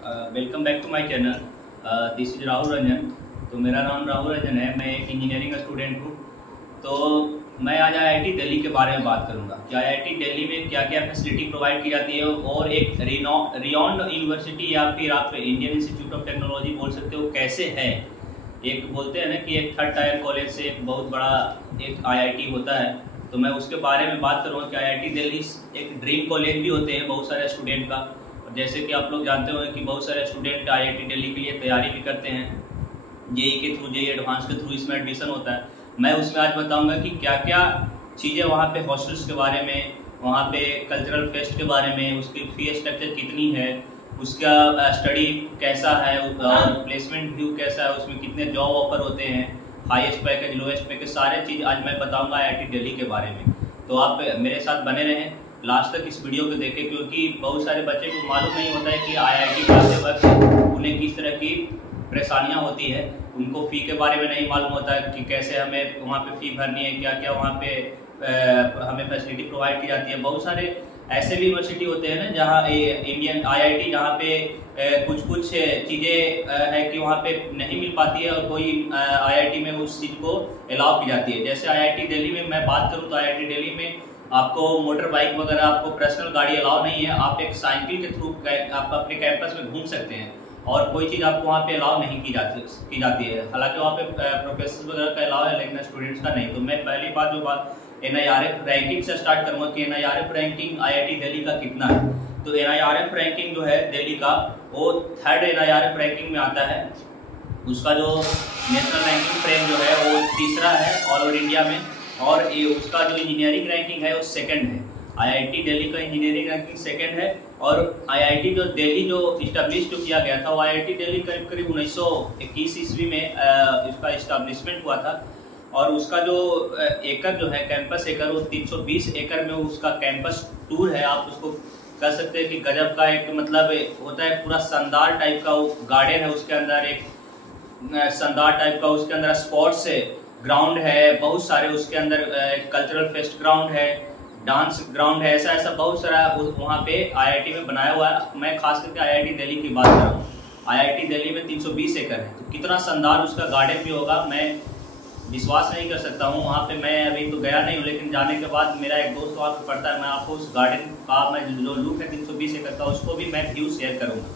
Welcome back to my channel. This is Rahul Ranjan. तो मेरा नाम राहुल रंजन है, मैं एक इंजीनियरिंग स्टूडेंट हूँ। तो मैं आज आईआईटी दिल्ली के बारे में बात करूँगा कि आईआईटी दिल्ली में क्या क्या फैसिलिटी प्रोवाइड की जाती है और एक रिनॉन्ड यूनिवर्सिटी या फिर आप इंडियन इंस्टीट्यूट ऑफ टेक्नोलॉजी बोल सकते हो कैसे है। एक बोलते हैं ना कि एक थर्ड टायर कॉलेज से एक बहुत बड़ा एक आईआईटी होता है, तो मैं उसके बारे में बात करूँगा कि आईआईटी दिल्ली एक ड्रीम कॉलेज भी होते हैं बहुत सारे स्टूडेंट का। जैसे कि आप लोग जानते हो कि बहुत सारे स्टूडेंट आईआईटी दिल्ली के लिए तैयारी भी करते हैं, जेई के थ्रू, जेई एडवांस के थ्रू इसमें एडमिशन होता है। मैं उसमें आज बताऊंगा कि क्या क्या चीज़ें वहाँ पे हॉस्टल्स के बारे में, वहाँ पे कल्चरल फेस्ट के बारे में, उसकी फी स्ट्रक्चर कितनी है, उसका स्टडी कैसा है और प्लेसमेंट व्यू कैसा है, उसमें कितने जॉब ऑफर होते हैं, हाईएस्ट पैकेज, लोएस्ट पैकेज, सारे चीज़ आज मैं बताऊँगा आईआईटी दिल्ली के बारे में। तो आप मेरे साथ बने रहें, लास्ट तक इस वीडियो को देखें, क्योंकि बहुत सारे बच्चे को मालूम नहीं होता है कि आईआईटी पढ़ते वक्त उन्हें किस तरह की परेशानियां होती है। उनको फ़ी के बारे में नहीं मालूम होता है कि कैसे हमें वहाँ पे फ़ी भरनी है, क्या क्या वहाँ पे हमें फैसिलिटी प्रोवाइड की जाती है। बहुत सारे ऐसे भी यूनिवर्सिटी होते हैं ना जहाँ इंडियन आईआईटी जहाँ पे कुछ कुछ चीज़ें है कि वहाँ पे नहीं मिल पाती है और कोई आईआईटी में उस चीज़ को अलाउ की जाती है। जैसे आईआईटी दिल्ली में मैं बात करूँ तो आईआईटी दिल्ली में आपको मोटर बाइक वगैरह, आपको पर्सनल गाड़ी अलाउ नहीं है। आप एक साइकिल के थ्रू आप अपने कैंपस में घूम सकते हैं और कोई चीज़ आपको वहाँ पे अलाउ नहीं की जाती है। हालांकि वहाँ पे प्रोफेसर वगैरह का अलाउ है लेकिन स्टूडेंट्स का नहीं। तो मैं पहली बात एनआईआरएफ रैंकिंग से स्टार्ट करूँगा कि एनआईआरएफ रैंकिंग आईआईटी दिल्ली का कितना है। तो एनआईआरएफ रैंकिंग जो है दिल्ली का, वो थर्ड एनआईआरएफ रैंकिंग में आता है। उसका जो नेशनल रैंकिंग फ्रेम जो है वो तीसरा है ऑल ओवर इंडिया में, और ये उसका जो इंजीनियरिंग रैंकिंग है वो सेकंड है। आईआईटी दिल्ली का इंजीनियरिंग रैंकिंग सेकंड है। और आईआईटी जो दिल्ली जो इस्टेब्लिश किया गया था, वो आईआईटी दिल्ली करीब करीब 1921 ईस्वी में इसका इस्टेब्लिशमेंट हुआ था। और उसका जो एकड़ जो है कैंपस एकड़, वो 320 एकड़ में उसका कैंपस टूर है। आप उसको कह सकते हैं कि गजब का एक मतलब होता है, पूरा शानदार टाइप का गार्डन है, उसके अंदर एक शानदार टाइप का उसके अंदर स्पोर्ट्स ग्राउंड है बहुत सारे, उसके अंदर कल्चरल फेस्ट ग्राउंड है, डांस ग्राउंड है, ऐसा ऐसा बहुत सारा वहाँ पे आईआईटी में बनाया हुआ है। मैं खास करके आईआईटी दिल्ली की बात कर रहा हूँ। आईआईटी दिल्ली में 320 एकड़ है, तो कितना शानदार उसका गार्डन भी होगा, मैं विश्वास नहीं कर सकता हूँ। वहाँ पे मैं अभी तो गया नहीं हूँ, लेकिन जाने के बाद मेरा एक दोस्त वहाँ पे पढ़ता है, मैं आपको उस गार्डन का मैं जो लुक है 320 एकड़ का, उसको भी मैं व्यू शेयर करूँगा।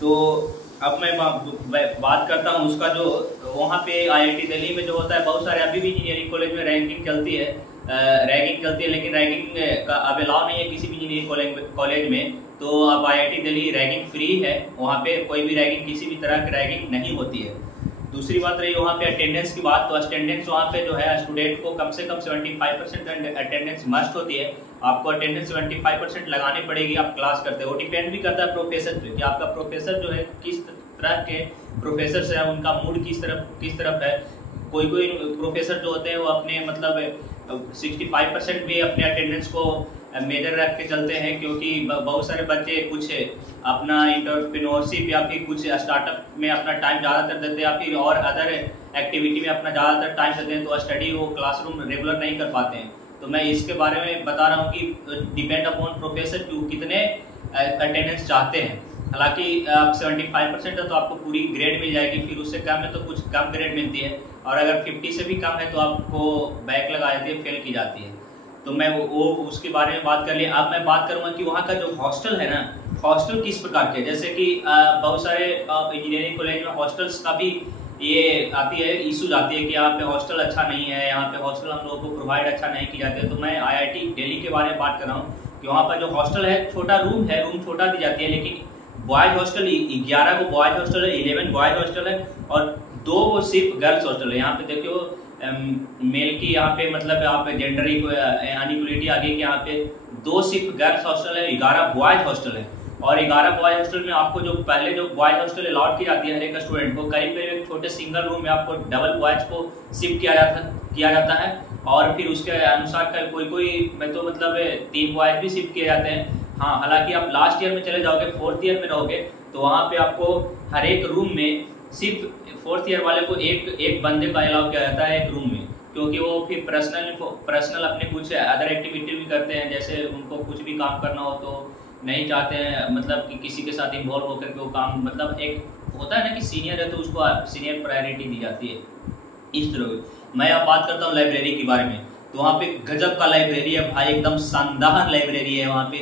तो अब मैं बात करता हूँ उसका जो वहाँ पे आईआईटी दिल्ली में जो होता है, बहुत सारे अभी भी इंजीनियरिंग कॉलेज में रैंकिंग चलती है, लेकिन रैंकिंग का अब अलाउ नहीं है किसी भी इंजीनियरिंग कॉलेज में। तो अब आईआईटी दिल्ली रैंकिंग फ्री है, वहाँ पे कोई भी रैंकिंग, किसी भी तरह की रैंकिंग नहीं होती है। दूसरी बात रही वहाँ पे अटेंडेंस की बात, तो अटेंडेंस वहाँ पे जो है स्टूडेंट को कम से कम 75% अटेंडेंस मस्ट होती है। आपको अटेंडेंस 75% लगानी पड़ेगी आप क्लास करते हो। डिपेंड भी करता है प्रोफेसर पे कि आपका प्रोफेसर जो है किस तरह के प्रोफेसर से है, उनका मूड किस तरफ है। कोई प्रोफेसर जो होते हैं वो अपने मतलब 65% भी अपने अटेंडेंस को मेजर रख के चलते हैं, क्योंकि बहुत सारे बच्चे कुछ अपना एंटरप्रेन्योरशिप या फिर कुछ स्टार्टअप में अपना टाइम ज़्यादातर देते हैं या फिर और अदर एक्टिविटी में अपना ज़्यादातर टाइम देते हैं, तो स्टडी वो क्लासरूम रेगुलर नहीं कर पाते हैं। तो मैं इसके बारे में बता रहा हूँ कि डिपेंड अपॉन प्रोफेसर कि कितने अटेंडेंस चाहते हैं। हालांकि आप 75% है तो आपको पूरी ग्रेड मिल जाएगी, फिर उससे कम है तो कुछ कम ग्रेड मिलती है, और अगर 50 से भी कम है तो आपको बैक लगा जाती है, फेल की जाती है। तो मैं वो उसके बारे में बात कर लिया। अब मैं बात करूंगा कि वहाँ का जो हॉस्टल है ना, हॉस्टल किस प्रकार के, जैसे कि बहुत सारे इंजीनियरिंग कॉलेज में हॉस्टल्स का भी ये आती है, इशूज आती है कि यहाँ पे हॉस्टल अच्छा नहीं है, यहाँ पे हॉस्टल हम लोगों को प्रोवाइड अच्छा नहीं की जाती है। तो मैं आईआईटी दिल्ली के बारे में बात कर रहा हूँ कि वहाँ पर जो हॉस्टल है, छोटा रूम है, रूम छोटा दी जाती है, लेकिन बॉयज हॉस्टल 11 को बॉयज हॉस्टल है, 11 बॉयज हॉस्टल है और 2 वो सिर्फ गर्ल्स हॉस्टल है। यहाँ पे देखियो मेल की यहाँ पे मतलब यहाँ पे जेंडर अनइक्वलिटी आ गई कि यहाँ पे 2 सिर्फ गर्ल्स हॉस्टल है, 11 बॉयज हॉस्टल है। और 11 बॉयज हॉस्टल में आपको जो पहले जो बॉयज हॉस्टल अलाउड की जाती है हर एक स्टूडेंट को, करीब करीब एक छोटे सिंगल रूम में आपको डबल बॉयज को शिफ्ट किया जाता है, और फिर उसके अनुसार कोई में तो मतलब 3 बॉयज भी शिफ्ट किए जाते हैं। हाँ, हालांकि आप लास्ट ईयर में चले जाओगे, 4th ईयर में रहोगे, तो वहाँ पे आपको हर एक रूम में सिर्फ 4th ईयर वाले को एक बंदे का अलाउ किया जाता है एक रूम में, क्योंकि वो फिर पर्सनल अपने कुछ अदर एक्टिविटी भी करते हैं, जैसे उनको कुछ भी काम करना हो तो नहीं चाहते हैं मतलब कि किसी के साथ इन्वॉल्व होकर के वो काम, मतलब एक होता है ना कि सीनियर है तो उसको सीनियर प्रायोरिटी दी जाती है इस तरह। मैं अब बात करता हूँ लाइब्रेरी के बारे में, तो वहाँ पे गजब का लाइब्रेरी है भाई, एकदम शानदार लाइब्रेरी है वहाँ पे,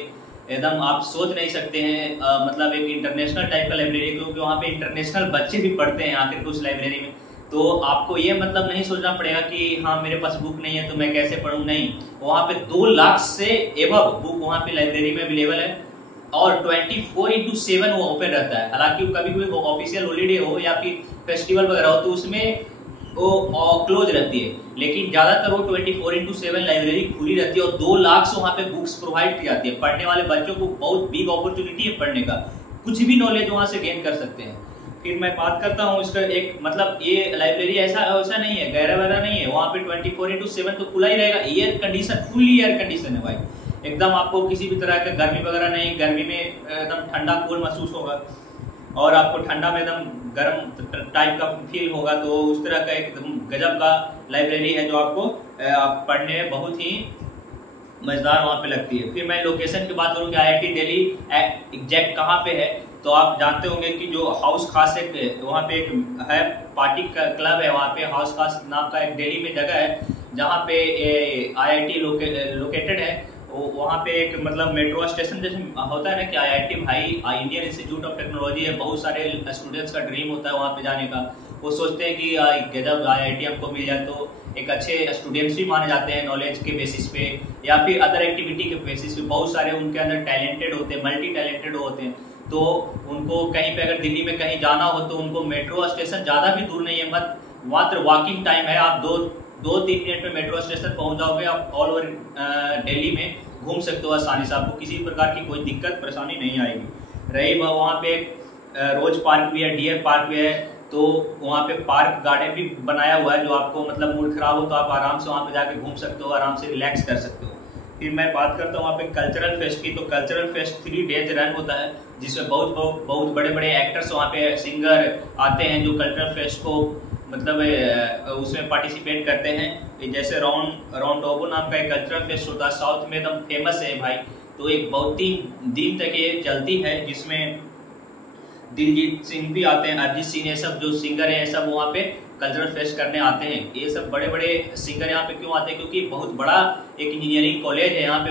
एकदम आप सोच नहीं सकते हैं। मतलब एक इंटरनेशनल टाइप का लाइब्रेरी है, क्योंकि वहाँ पे इंटरनेशनल बच्चे भी पढ़ते हैं आखिर के उस लाइब्रेरी में। तो आपको ये मतलब नहीं सोचना पड़ेगा कि हाँ मेरे पास बुक नहीं है तो मैं कैसे पढ़ूँ, नहीं, वहाँ पे 2 लाख से एबव बुक वहाँ पे लाइब्रेरी में अवेलेबल है, और 24/7 वो ओपन रहता है। हालांकि कभी कभी ऑफिशियल हॉलीडे हो या फिर फेस्टिवल वगैरह हो तो उसमें वो क्लोज रहती है, लेकिन ज्यादातर वो 24/7 लाइब्रेरी खुली रहती है, और 2 लाख से वहाँ पे बुक्स प्रोवाइड की जाती है। पढ़ने वाले बच्चों को बहुत बिग अपॉर्चुनिटी है पढ़ने का, कुछ भी नॉलेज वहाँ से गेन कर सकते हैं। फिर मैं बात करता हूँ इसका एक मतलब ये लाइब्रेरी ऐसा नहीं है, गहरा वगैरह नहीं है, वहाँ पे 24/7 तो खुला ही रहेगा। Air condition, fully air condition है भाई, एकदम आपको किसी भी तरह का गर्मी वगैरह नहीं, गर्मी में एकदम ठंडा कूल महसूस होगा, और आपको ठंडा में एकदम गर्म टाइप का फील होगा। तो उस तरह का एकदम गजब का लाइब्रेरी है जो आपको पढ़ने में बहुत ही मजेदार वहाँ पे लगती है। फिर मैं लोकेशन की बात करूँ कि IIT दिल्ली एग्जैक्ट कहाँ पे है, तो आप जानते होंगे कि जो हाउस खास एक वहाँ पे एक है पार्टी का क्लब है, वहाँ पे हाउस खास नाम का एक दिल्ली में जगह है जहाँ पे IIT लोकेटेड है। वहाँ पे एक मतलब मेट्रो स्टेशन जैसे होता है ना कि IIT भाई इंडियन इंस्टीट्यूट ऑफ टेक्नोलॉजी है, बहुत सारे स्टूडेंट्स का ड्रीम होता है वहाँ पे जाने का। वो सोचते हैं कि जब IIT हमको मिल जाए तो एक अच्छे स्टूडेंट्स भी माने जाते हैं नॉलेज के बेसिस पे या फिर अदर एक्टिविटी के बेसिस पे। बहुत सारे उनके अंदर टैलेंटेड होते हैं, मल्टी टैलेंटेड होते हैं, तो उनको कहीं पे अगर दिल्ली में कहीं जाना हो तो उनको मेट्रो स्टेशन ज़्यादा भी दूर नहीं है, मात्र वॉकिंग टाइम है, आप 2-3 मिनट में मेट्रो स्टेशन पहुंच जाओगे। आप ऑल ओवर दिल्ली में घूम सकते हो आसानी से, आपको किसी प्रकार की कोई दिक्कत परेशानी नहीं आएगी। रही वहाँ पे रोज पार्क भी है, डियर पार्क भी है, तो वहाँ पे पार्क गार्डन भी बनाया हुआ है, जो आपको मतलब मूड खराब हो तो आप आराम से वहाँ पे जाके घूम सकते हो, आराम से रिलैक्स कर सकते हो। फिर मैं बात करता हूँ वहाँ पे कल्चरल फेस्ट की, तो कल्चरल फेस्ट 3 डेज रन होता है, जिसमें बहुत बड़े बड़े एक्टर्स वहाँ पे सिंगर आते हैं जो कल्चरल फेस्ट को मतलब उसमें पार्टिसिपेट करते हैं। जैसे राउंड टोबो नाम का एक कल्चरल फेस्ट होता है, साउथ में एकदम फेमस है भाई, तो एक बहुत ही दिन तक ये चलती है, जिसमें दिलजीत सिंह भी आते हैं, अरिजीत सिंह, ये सब जो सिंगर हैं सब वहाँ पे कल्चरल फेस्ट करने आते हैं। ये सब बड़े बड़े सिंगर यहाँ पे क्यों आते हैं, क्योंकि बहुत बड़ा एक इंजीनियरिंग कॉलेज है यहाँ पे,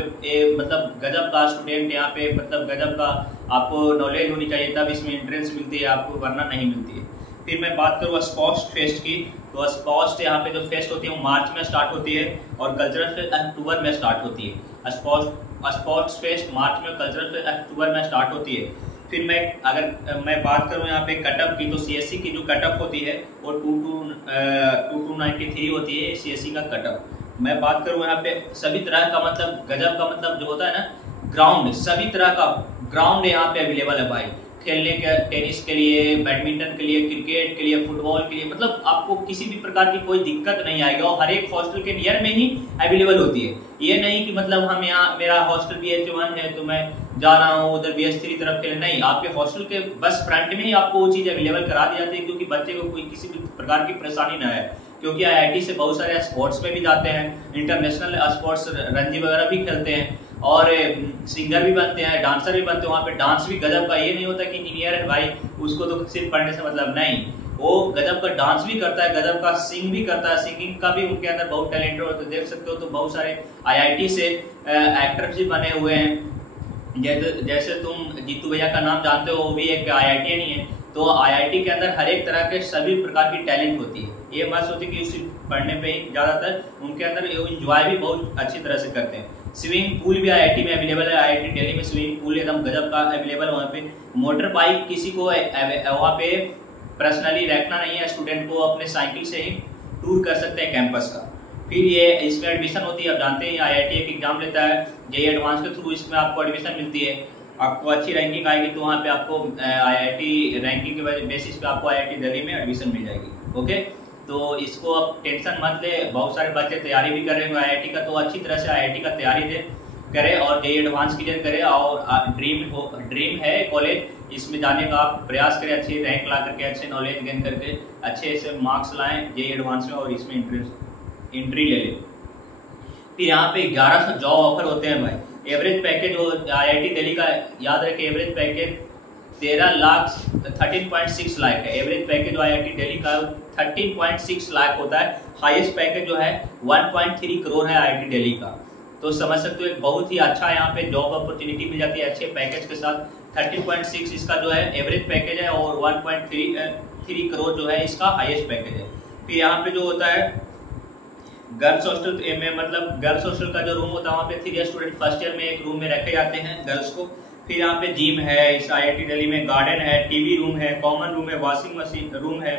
मतलब गजब का स्टूडेंट यहाँ पे, मतलब गजब का आपको नॉलेज होनी चाहिए, तब इसमें एंट्रेंस मिलती है आपको, वरना नहीं मिलती है। फिर मैं बात करूँ स्पोर्ट्स फेस्ट की, तो स्पोर्ट्स यहाँ पे जो फेस्ट होती है वो मार्च में स्टार्ट होती है और कल्चरल फेस्ट अक्टूबर में स्टार्ट होती है। स्पोर्ट्स फेस्ट मार्च में, कल्चरल फेस्ट अक्टूबर में स्टार्ट होती है। फिर मैं बात करूँ यहाँ पे कटअप की, तो CSE की जो कटअप होती है वो 2293 होती है CSE का कटअप। मैं बात करूँ यहाँ पे सभी तरह का मतलब गजब का मतलब जो होता है ना ग्राउंड, सभी तरह का ग्राउंड यहाँ पे अवेलेबल है भाई, खेलने के, टेनिस के लिए, बैडमिंटन के लिए, क्रिकेट के लिए, फुटबॉल के लिए, मतलब आपको किसी भी प्रकार की कोई दिक्कत नहीं आएगी, और हर एक हॉस्टल के नियर में ही अवेलेबल होती है। ये नहीं कि मतलब हम यहाँ मेरा हॉस्टल BH1 है तो मैं जा रहा हूँ उधर BH3 तरफ खेलने, नहीं, आपके हॉस्टल के बस फ्रंट में ही आपको वो चीज अवेलेबल करा दी जाती है, क्योंकि बच्चे को कोई किसी भी प्रकार की परेशानी ना है। क्योंकि IIT से बहुत सारे स्पोर्ट्स में भी जाते हैं, इंटरनेशनल स्पोर्ट्स रणजी वगैरह भी खेलते हैं, और सिंगर भी बनते हैं, डांसर भी बनते हैं। वहाँ पे डांस भी गजब का, ये नहीं होता कि इंजीनियर है भाई उसको तो सिर्फ पढ़ने से मतलब नहीं, वो गजब का डांस भी करता है, गजब का सिंग भी करता है, सिंगिंग का भी उनके अंदर बहुत टैलेंट होता है, देख सकते हो। तो बहुत सारे IIT से एक्टर्स भी बने हुए हैं, जैसे तुम जीतू भैया का नाम जानते हो, वो भी एक IIT नहीं है। तो IIT के अंदर हर एक तरह के सभी प्रकार की टैलेंट होती है, ये मत सोचिए कि उसी पढ़ने पे ही ज्यादातर, उनके अंदर एंजॉय भी बहुत अच्छी तरह से करते हैं। स्विमिंग पूल भी IIT में अवेलेबल है, IIT दिल्ली में स्विमिंग पूल एकदम गजब का अवेलेबल है वहाँ पे। मोटर बाइक किसी को वहाँ पे पर्सनली रखना नहीं है, स्टूडेंट को अपने साइकिल से ही टूर कर सकते हैं कैंपस का। फिर ये इसमें एडमिशन होती है, आप जानते हैं IIT एक एग्जाम लेता है JEE एडवांस के थ्रू, इसमें आपको एडमिशन मिलती है। आपको अच्छी रैंकिंग आएगी तो वहाँ पे आपको IIT रैंकिंग के बेसिस पे आपको IIT दिल्ली में एडमिशन मिल जाएगी। ओके, तो इसको अब टेंशन मत ले, बहुत सारे बच्चे तैयारी भी कर रहे हैं IIT का, तो अच्छी तरह से IIT का तैयारी करे और JEE एडवांस क्लियर करे, और ड्रीम है कॉलेज, इसमें जाने का आप प्रयास करें, अच्छी रैंक ला करके, अच्छे नॉलेज गेन करके, अच्छे से मार्क्स लाएं JEE एडवांस में और इसमें एंट्री ले लें। फिर यहाँ पे 1100 जॉब ऑफर होते हैं भाई, एवरेज पैकेज हो IIT दिल्ली का, याद रखें एवरेज पैकेज 13.6 लाख है। एवरेज पैकेज जो IIT दिल्ली का 13.6 लाख होता है। हाईएस्ट पैकेज जो है 1.3 करोड़ है IIT दिल्ली का। तो समझ सकते हो एक बहुत ही अच्छा यहाँ पे जॉब अपॉर्चुनिटी मिल जाती है अच्छे पैकेज के साथ। 13.6 इसका जो है एवरेज पैकेज है और 1.3 करोड़ जो है इसका हाईएस्ट पैकेज है। फिर यहाँ पे जो होता है गर्ल्स हॉस्टल में, मतलब गर्ल्स हॉस्टल का जो रूम होता है वहाँ पे 3 स्टूडेंट फर्स्ट ईयर में एक रूम में रखे जाते हैं गर्ल्स को। फिर यहाँ पे जिम है इस IIT दिल्ली में, गार्डन है, टीवी रूम है, कॉमन रूम है, वॉशिंग मशीन रूम है,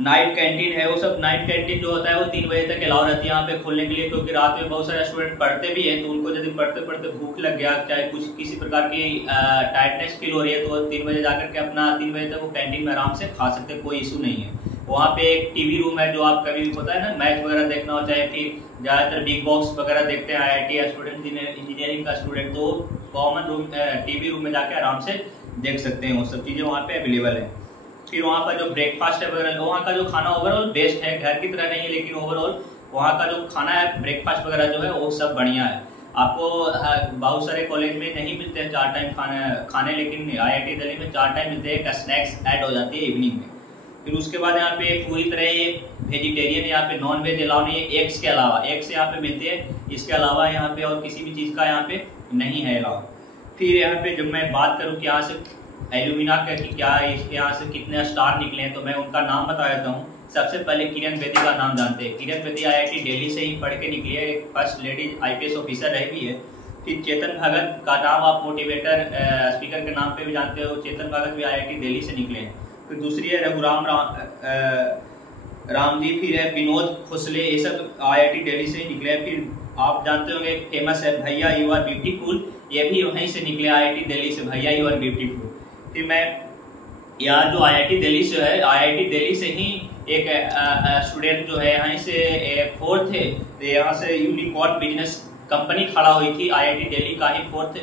नाइट कैंटीन है। वो सब नाइट कैंटीन जो होता है वो 3 बजे तक अलाउ रहती है यहाँ पे खोलने के लिए, क्योंकि रात में बहुत सारे स्टूडेंट पढ़ते भी हैं, तो उनको यदि पढ़ते पढ़ते भूख लग गया, चाहे कुछ किसी प्रकार की टायर्डनेस फील हो रही है, तो 3 बजे जाकर के अपना 3 बजे तक वो कैंटीन में आराम से खा सकते हैं, कोई इशू नहीं है। वहाँ पे एक टीवी रूम है, जो आप कभी भी होता है ना मैच वगैरह देखना हो, चाहे फिर ज्यादातर बिग बॉक्स वगैरह देखते हैं IIT स्टूडेंट, इंजीनियरिंग का स्टूडेंट, तो कॉमन रूम टीवी रूम में जाके आराम से देख सकते हैं। वो सब चीजें वहाँ पे अवेलेबल है। फिर वहाँ पर जो ब्रेकफास्ट है वगैरह, वहाँ का जो खाना ओवरऑल बेस्ट है, घर की तरह नहीं है, लेकिन ओवरऑल वहाँ का जो खाना है ब्रेकफास्ट वगैरह जो है वो सब बढ़िया है। आपको बहुत सारे कॉलेज में नहीं मिलते हैं 4 टाइम खाने, लेकिन IIT दिल्ली में 4 टाइम मिलते हैं, स्नैक्स ऐड हो जाती है इवनिंग में। फिर उसके बाद यहाँ पे पूरी तरह ये वेजिटेरियन, यहाँ पे नॉन वेज अलाउ नहीं है, एग्स के अलावा, एग्स यहाँ पे मिलते हैं, इसके अलावा यहाँ पे और किसी भी चीज़ का यहाँ पे नहीं है अलाउ। फिर यहाँ पे जब मैं बात करूँ कि यहाँ से एल्यूमिना का कि क्या इसके यहाँ से कितने स्टार निकले हैं, तो मैं उनका नाम बता देता हूँ। सबसे पहले किरण बेदी का नाम जानते हैं। किरण बेदी IIT दिल्ली से ही पढ़ के निकली है, फर्स्ट लेडी IPS ऑफिसर रही भी है। फिर चेतन भगत का नाम आप मोटिवेटर स्पीकर के नाम पे भी जानते हो, चेतन भगत भी IIT दिल्ली से निकले हैं। फिर दूसरी है रघुराम राम जी, फिर है विनोद खोसले, ये सब IIT दिल्ली से ही निकले हैं। फिर आप जानते होंगे एक फेमस है भैया यू आर ब्यूटीफुल, ये भी वहीं से निकले IIT दिल्ली से, भैया यू आर ब्यूटीफुल। फिर मैं यहाँ जो IIT दिल्ली से है, IIT दिल्ली से ही एक स्टूडेंट जो है यहाँ से 4th है, तो यहाँ से यूनिकॉर्न बिजनेस कंपनी खड़ा हुई थी, IIT दिल्ली का ही 4th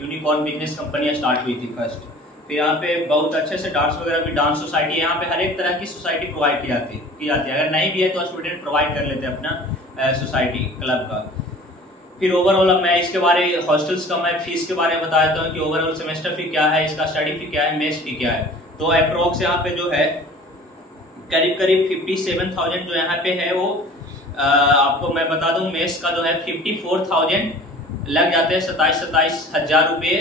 unicorn business company start हुई थी फर्स्ट। फिर यहाँ पे बहुत अच्छे से डांस वगैरह भी, डांस सोसाइटी यहाँ पे हर एक तरह की सोसाइटी प्रोवाइड की जाती है। अगर नहीं भी है तो स्टूडेंट प्रोवाइड कर लेते हैं अपना सोसाइटी क्लब का। फिर ओवरऑल अब मैं इसके बारे हॉस्टल्स का मैं फीस के बारे में बता देता हूँ कि ओवरऑल सेमेस्टर फी क्या है, इसका स्टडी फी क्या है, मेस फी क्या है। तो अप्रोक्स यहाँ पे जो है करीब 57,000 जो यहाँ पे है वो आपको मैं बता दूं, मेस का जो है 54,000 लग जाते हैं, 27,000 रुपये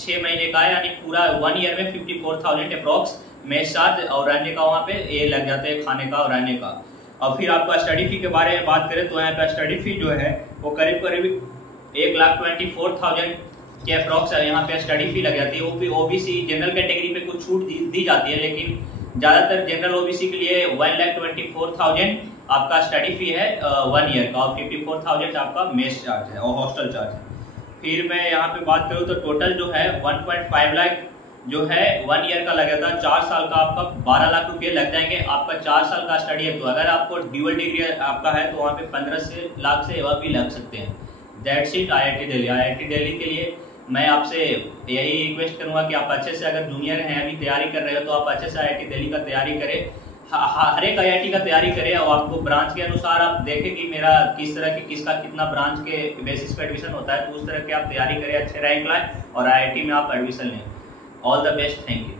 6 महीने का है, यानी पूरा 1 ईयर में 54,000 अप्रोक्स मेस चार्ज और रहने का वहाँ पे ये लग जाते हैं, खाने का और रहने का। और फिर आपका स्टडी फी के बारे में बात करें तो यहाँ पे स्टडी फी जो है वो करीब 1,24,000 के अप्रोक्स यहाँ पे स्टडी फी लग जाती है। वो भी OBC जनरल कैटेगरी पे कुछ छूट दी जाती है, लेकिन ज्यादातर जनरल OBC के लिए 1,24,000 आपका स्टडी फी है 1 ईयर का, और 54,000 आपका मेस चार्ज है और हॉस्टल चार्ज है। फिर मैं यहाँ पे बात करूँ तो टोटल जो है 1.5 लाख जो है 1 ईयर का लगेगा, 4 साल का आपका 12 लाख रुपये लग जाएंगे। आपका 4 साल का स्टडी है, तो अगर आपको ड्यूअल डिग्री आपका है तो वहाँ पे 15 लाख से भी लग सकते हैं। That's it IIT Delhi. IIT Delhi के लिए मैं आपसे यही रिक्वेस्ट करूंगा कि आप अच्छे से, अगर जूनियर हैं अभी तैयारी कर रहे हो तो आप अच्छे से IIT दिल्ली का तैयारी करें, हर एक IIT का तैयारी करें, और आपको ब्रांच के अनुसार आप देखें कि मेरा किस तरह की किसका कितना ब्रांच के बेसिस पे एडमिशन होता है, तो उस तरह की आप तैयारी करें, अच्छे रैंक लाएं और IIT में आप एडमिशन लें। All the best, thank you.